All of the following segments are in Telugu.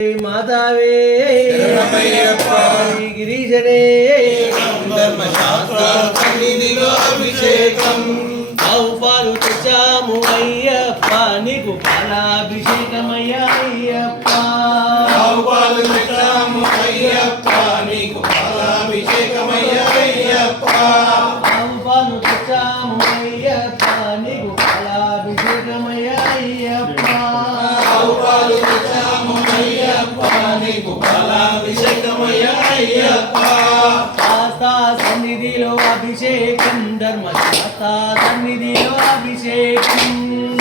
మాతావే గిరీశనే అభిషేకం ఆవు పాలు తెచ్చాము అయ్యప్ప నీకు పాలాభిషేకమయ్యా అయ్యప్ప ఆవు పాలు తెచ్చాము అయ్యప్ప నీకు పాలాభిషేకమయ్యా అయ్యప్ప ఆవు పాలు తెచ్చాము అయ్యప్ప నీకు పాలాభిషేకమయ్యా అయ్యప్ప ఆవు పాలు తెచ్చాము అయ్యప్ప నీకు పాలాభిషేకమయ్యా అయ్యప్ప శాస్తా సన్నిధిలో అభిషేకం ధర్మశాస్త్ర సన్నిధిలో అభిషేకం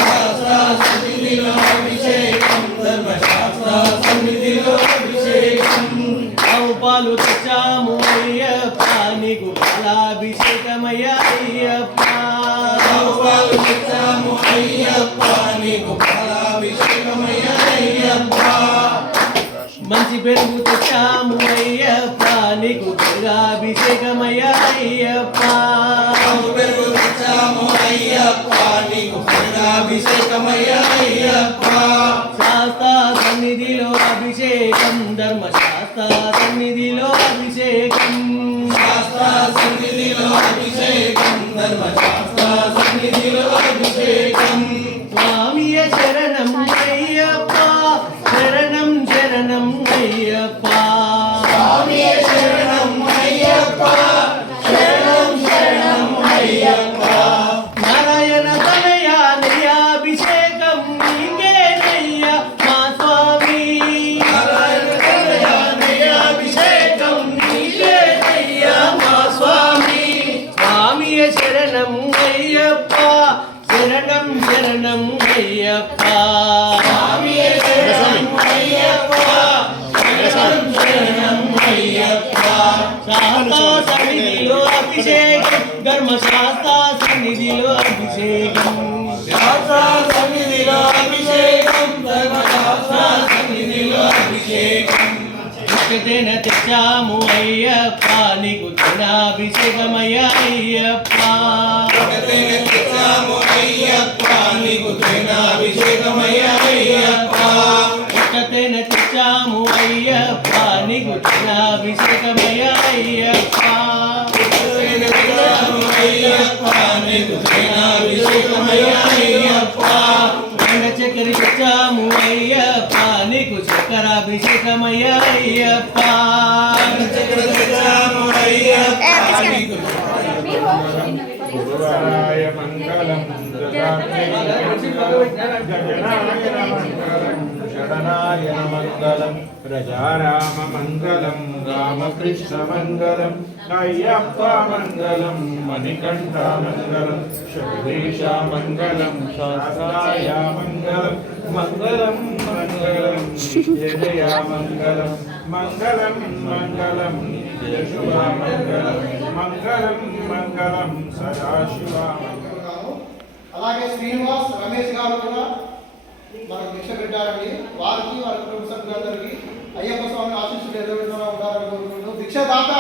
శాస్త్ర సన్నిధిలో అభిషేకం ధర్మశాస్త్ర సన్నిధిలో అభిషేకం ఆవు పాలు తెచ్చాము అయ్యప్ప నీకు పాలాభిషేకమయ్యా అయ్యప్ప ఆవు పాలు తెచ్చాము అయ్యప్ప నీకు పాలాభిషేకమయ్యా అయ్యప్ప మంచి పెరుగు తెచ్చాము అయ్యప్ప నీకు పెరుగాభిషేకమయ్యా అయ్యప్ప పెరుగు తెచ్చాము అయ్యప్ప నీకు పెరుగాభిషేకమయ్యా అయ్యప్ప శాస్త్ర సన్నిధిలో అభిషేకం ధర్మశాస్త్ర సన్నిధిలో అభిషేకం శాస్త్ర సన్నిధిలో అభిషేకం ధర్మశాస్త్ర సన్నిధిలో అభిషేకం స్వామియ శరణం అయ్యప్ప శరణం శరణం అయ్యప్ప స్వామియ శరణం అయ్యప్ప శరణం శరణం అయ్యప్ప నారాయణ తనయ నయాభిషేకం నీకేనయ్యా మా స్వామి నారాయణ తనయ అభిషేకం నీకేనయ్యా మా స్వామి స్వామియ శరణం అయ్యప్ప శరణం శరణం అయ్యప్ప స్వామియ శరణం అయ్యప్ప శరణం శరణం అయ్యప్ప శాస్త్ర సన్నిధిలో అభిషేకం ధర్మశాస్త్ర సన్నిధిలో అభిషేకం శాస్త్ర సన్నిధిలో అభిషేకం ధర్మశాస్త్ర సన్నిధిలో అభిషేకం తేన తెచ్చాము అయ్యప్ప నీకు తేనాభిషేకమయ్యా అయ్యప్ప తెచ్చాము అయ్యప్ప నీకు తేనాభిషేకమయ్యా అయ్యప్ప తేన తెచ్చాము అయ్యప్ప నీకు తేనాభిషేకమయ్యా అయ్యప్ప తెచ్చాము అయ్యప్ప నీకు తేనాభిషేకమయ్యా అయ్యప్ప చక్కెర తెచ్చాము అయ్యప్ప నీకు చక్కెరాభిషేకమయ్యా అయ్యప్ప తెచ్చాము అయ్యప్ప నీకు గురువరాయ మంగళం షడనాయ మంగళం ప్రజారామ మంగళం రామకృష్ణ మంగళం అయ్యప్ప మంగళం మణికంఠ మంగళం శబరీష మంగళం శాస్త్రాయ మంగళం మంగళం మంగళం జయ మంగళం మంగళం మంగళం శుభ మంగళం మంగళం మంగళం సదాశివ. అలాగే శ్రీనివాస్ రమేష్ గారు కూడా మనకు భిక్ష పెట్టారండి. వారికి వారి కుటుంబ సభ్యులందరికీ అయ్యప్ప స్వామి ఆశీస్సులు ఎదురుగా ఉండాలని కోరుకుంటూ భిక్షదాత